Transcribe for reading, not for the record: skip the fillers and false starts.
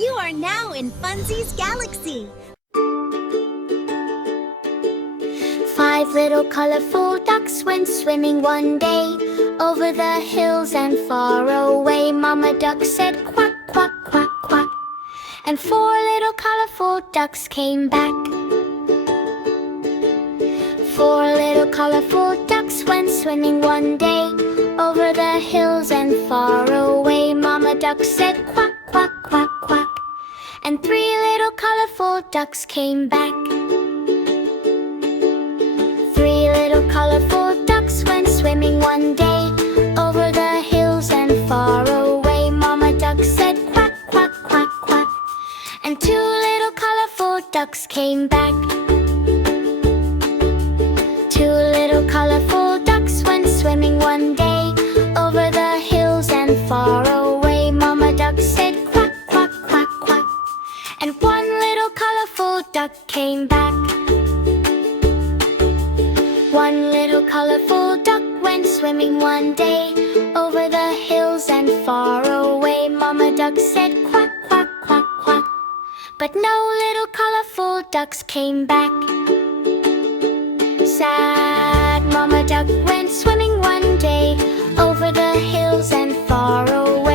You are now in Funnies Galaxy. 5 little colorful ducks went swimming one day over the hills and far away. Mama duck said quack, quack, quack, quack, and 4 little colorful ducks came back. 4 little colorful ducks went swimming one day over the hills and far away. Mama duck said quack, quack, quack, quack, and 3 little colorful ducks came back. 3 little colorful ducks went swimming one day over the hills and far away. Mama duck said quack, quack, quack, quack, and 2 little colorful ducks came back. 2 little colorful ducks went swimming one day over the hills and far away. Mama duck said quack, quack, quack, quack, and 1 little colorful duck came back. 1 little colorful duck went swimming one day over the hills and far away. Mama duck said quack, quack, quack, quack, but no little colorful ducks came back. Sad Mama duck went swimming one day over the hills and far away.